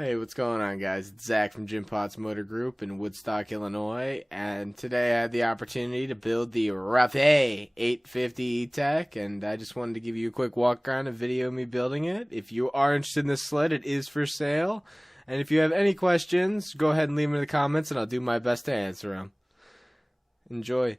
Hey, what's going on, guys? It's Zach from Jim Potts Motor Group in Woodstock, Illinois, and today I had the opportunity to build the Rave 850 E-Tech, and I just wanted to give you a quick walk around and video me building it. If you are interested in this sled, it is for sale, and if you have any questions, go ahead and leave them in the comments, and I'll do my best to answer them. Enjoy.